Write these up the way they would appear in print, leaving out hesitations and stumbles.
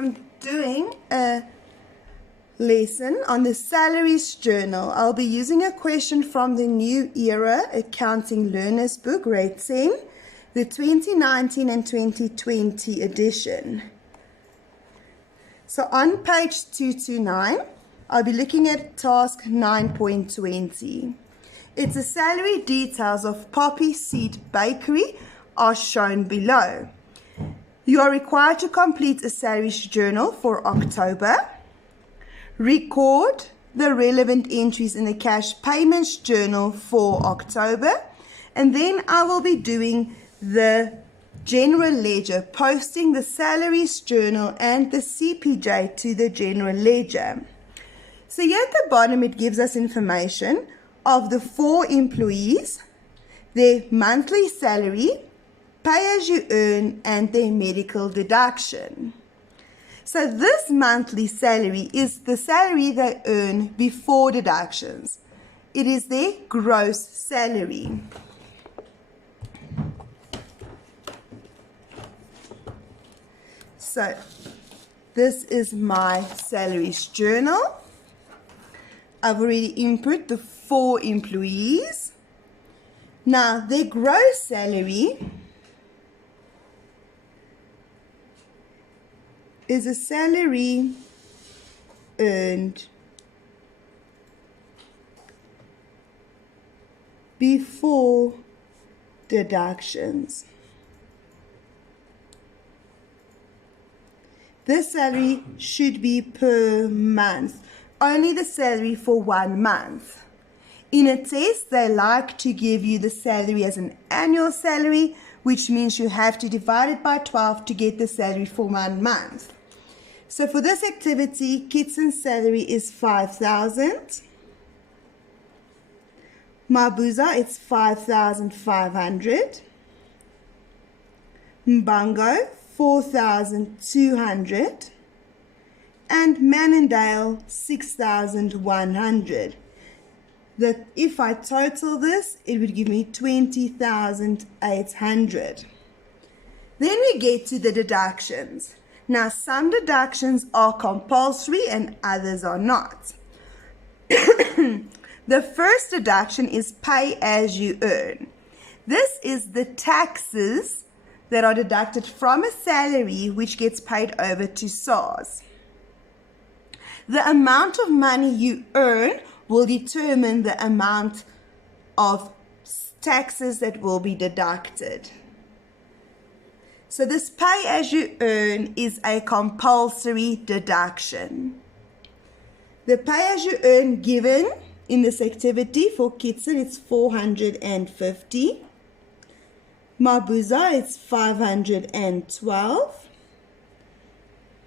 I'm doing a lesson on the salaries journal. I'll be using a question from the New Era Accounting Learners Book, grade 10, the 2019 and 2020 edition. So on page 229, I'll be looking at task 9.20. It's the salary details of Poppy Seed Bakery are shown below. You are required to complete a salaries journal for October, record the relevant entries in the cash payments journal for October, and then I will be doing the general ledger, posting the salaries journal and the CPJ to the general ledger. So here at the bottom it gives us information of the 4 employees, their monthly salary, pay as you earn, and their medical deduction. So this monthly salary is the salary they earn before deductions. It is their gross salary. So this is my salaries journal. I've already input the 4 employees. Now their gross salary is a salary earned before deductions. This salary should be per month, only the salary for 1 month. In a test, they like to give you the salary as an annual salary, which means you have to divide it by 12 to get the salary for 1 month. So for this activity, Kitson's salary is 5,000. Mabuza, it's 5,500. Mbango, 4,200. And Manindale, 6,100. That if I total this, it would give me 20,800. Then we get to the deductions. Now, some deductions are compulsory and others are not. The first deduction is pay as you earn. This is the taxes that are deducted from a salary which gets paid over to SARS. The amount of money you earn will determine the amount of taxes that will be deducted. So this pay as you earn is a compulsory deduction. The pay as you earn given in this activity for Kitson, it's 450. Mabuza, it's 512.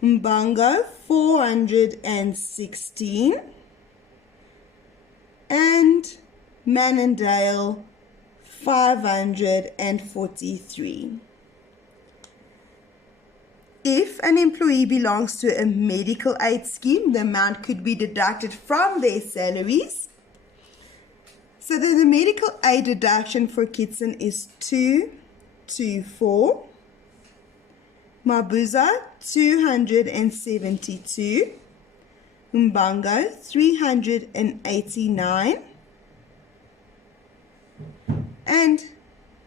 Mbango, 416. And Manindale, 543. If an employee belongs to a medical aid scheme, the amount could be deducted from their salaries. So the medical aid deduction for Kitson is 224. Mabuza, 272. Mbango, 389. And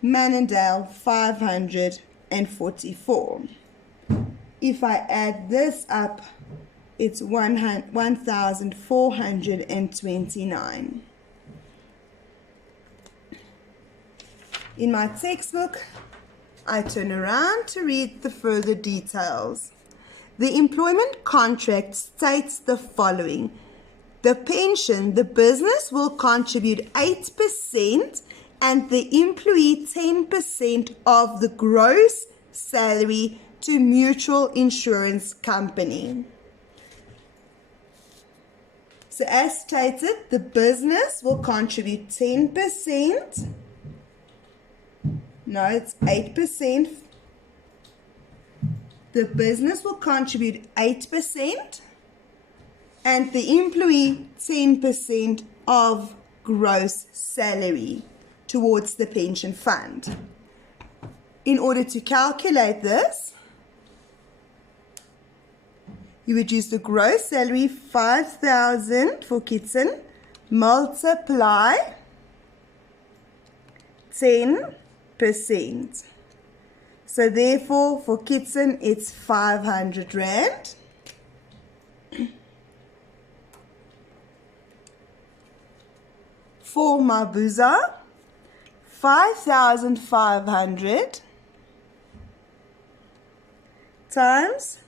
Manindale, 544. If I add this up, it's 1,429. In my textbook, I turn around to read the further details. The employment contract states the following. The pension, the business will contribute 8% and the employee 10% of the gross salary to mutual insurance company. So as stated, the business will contribute 10%. No, it's 8%. The business will contribute 8% and the employee 10% of gross salary towards the pension fund. In order to calculate this, you would use the gross salary 5,000 for Kitson, multiply 10%. So therefore for Kitson it's 500 Rand. For Mabuza, 5,500 times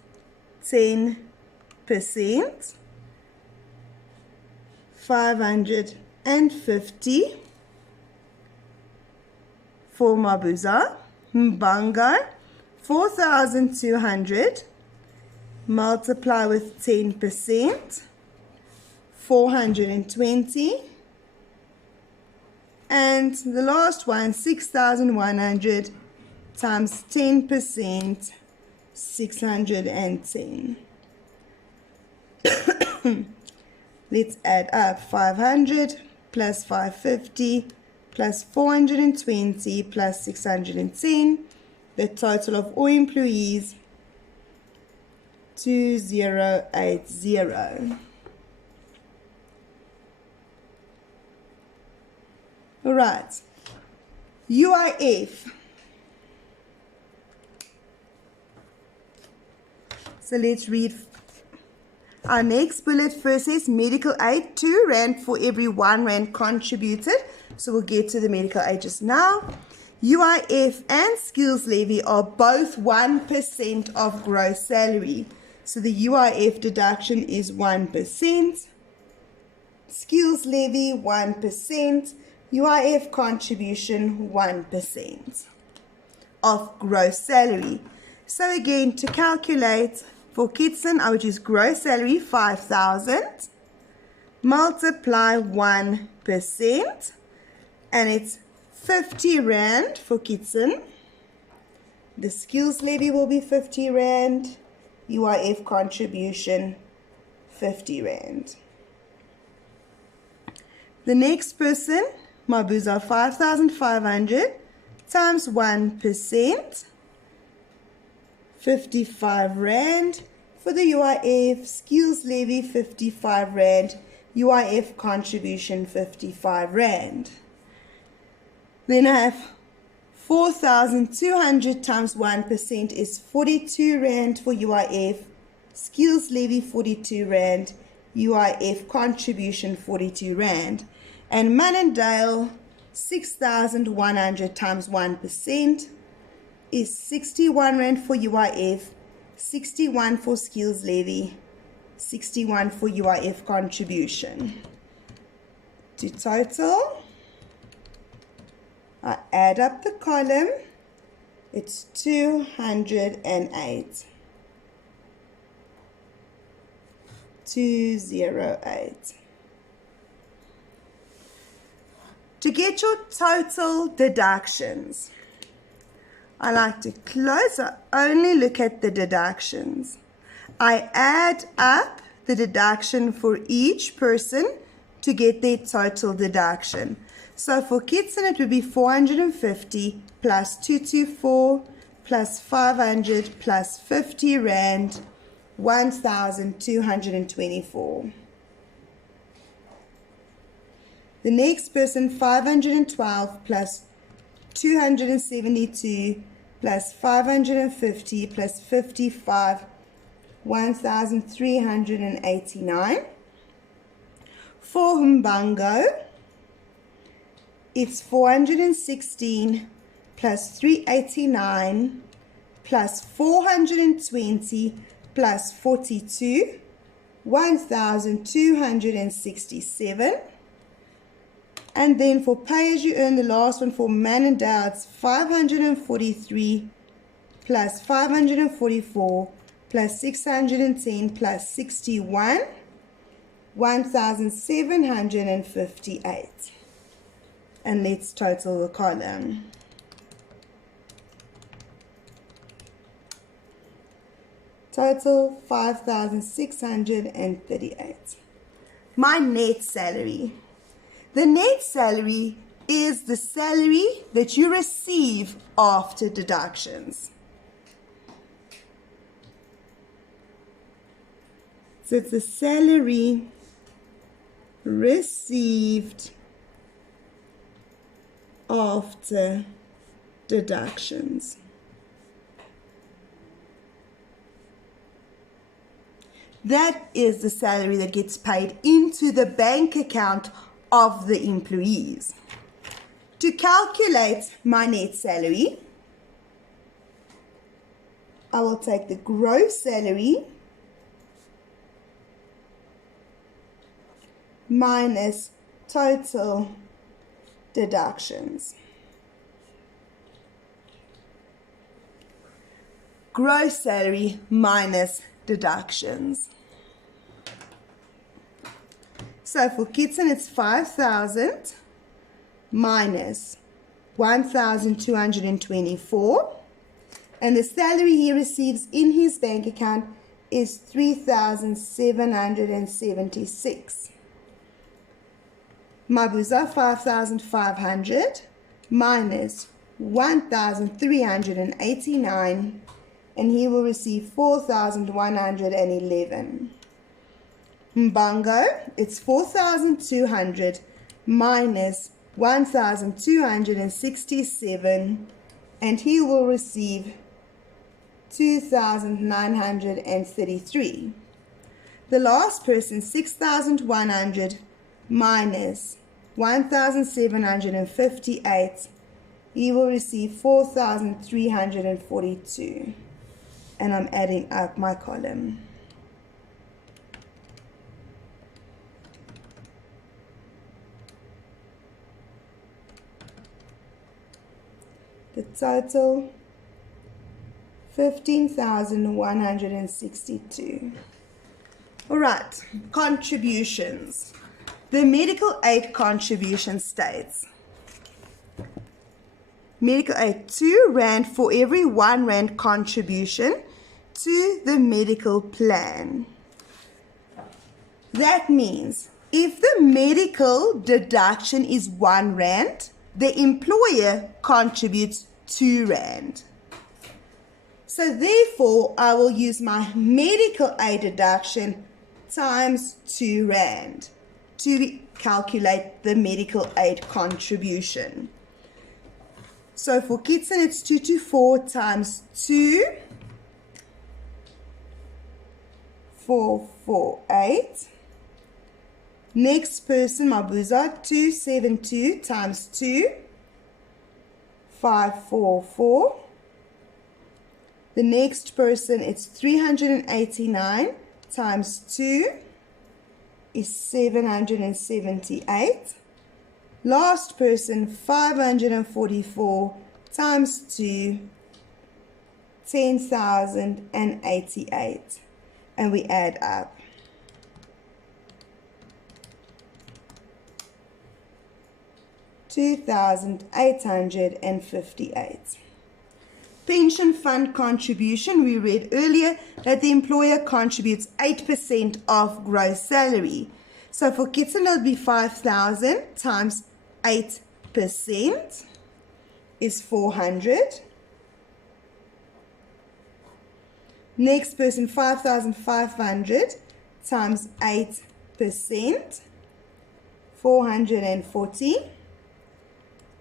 10%, 550. For Mabuza, Mbango, 4,200 multiply with 10%, 420. And the last one, 6,100 times 10%, 610. Let's add up 500 plus 550 plus 420 plus 610. The total of all employees, 2080. All right, UIF. So let's read. Our next bullet first says medical aid, 2 Rand for every 1 Rand contributed. So we'll get to the medical aid just now. UIF and skills levy are both 1% of gross salary. So the UIF deduction is 1%. Skills levy 1%. UIF contribution 1% of gross salary. So again, to calculate for Kitson, I would use gross salary 5,000 multiply 1%, and it's 50 Rand for Kitson. The skills levy will be 50 Rand. UIF contribution 50 Rand. The next person, Mabuza, 5,500 times 1%, 55 Rand. For the UIF, skills levy 55 Rand, UIF contribution 55 Rand. Then I have 4,200 times 1% is 42 Rand for UIF, skills levy 42 Rand, UIF contribution 42 Rand. And Manendale, 6,100 times 1% is 61 Rand for UIF, 61 for skills levy, 61 for UIF contribution. To total, I add up the column, it's 208. 208. To get your total deductions, I like to close. I only look at the deductions. I add up the deduction for each person to get their total deduction. So for Kitson, it would be 450 plus 224 plus 500 plus 50 Rand, 1,224. The next person, 512 plus 272 plus 550 plus 55, 1,389. For Mbango, it's 416 plus 389 plus 420 plus 42, 1,267. And then for pay as you earn, the last one for Manendale, it's 543 plus 544 plus 610 plus 61, 1,758. And let's total the column. Total 5,638. My net salary. The net salary is the salary that you receive after deductions. So it's the salary received after deductions. That is the salary that gets paid into the bank account of the employees. To calculate my net salary, I will take the gross salary minus total deductions. Gross salary minus deductions. So for Kitson it's 5,000 minus 1,224, and the salary he receives in his bank account is 3,776. Mabuza 5,500 minus 1,389, and he will receive 4,111. Mbango, it's 4,200 minus 1,267, and he will receive 2,933. The last person, 6,100 minus 1,758, he will receive 4,342. And I'm adding up my column. The total, 15,162. All right, contributions. The medical aid contribution states, medical aid, 2 Rand for every 1 Rand contribution to the medical plan. That means if the medical deduction is 1 Rand, the employer contributes 2 Rand. So therefore, I will use my medical aid deduction times 2 Rand to calculate the medical aid contribution. So for Kitson, it's 224 times 2, 448. Next person, Mabuza, 272 times 2, 544. The next person, it's 389 times 2 is 778. Last person, 544 times 2, 10,088. And we add up. $2,858. Pension fund contribution, we read earlier that the employer contributes 8% of gross salary. So for Kitson, it'll be 5,000 times 8% is 400. Next person, 5,500 times 8%, 440.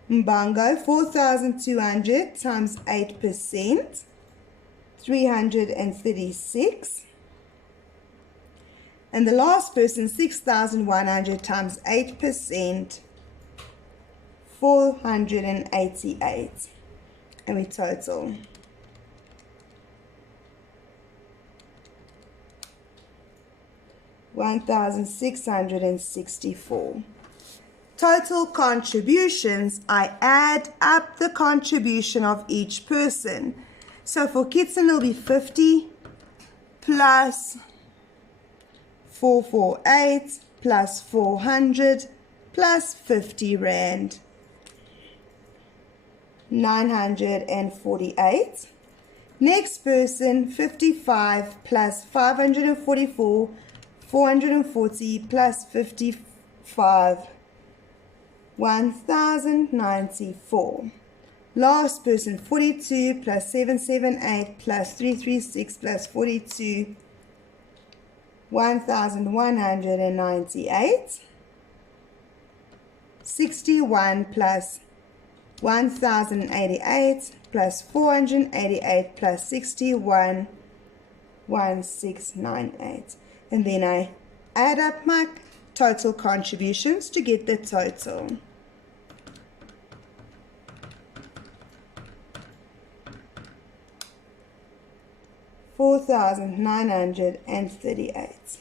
Mbango, 4,200 times 8%, 336. And the last person, 6,100 times 8%, 488. And we total. $1,664. Total contributions, I add up the contribution of each person. So for Kitson, it'll be 50 plus 448 plus 400 plus 50 Rand, 948. Next person, 55 plus 544, 440 plus 55, 1,094. Last person, 42 plus 778 plus 336 plus 42, 1,198, 61 plus 1,088 plus 488 plus 61, 1698. And then I add up my total contributions to get the total. $4,938.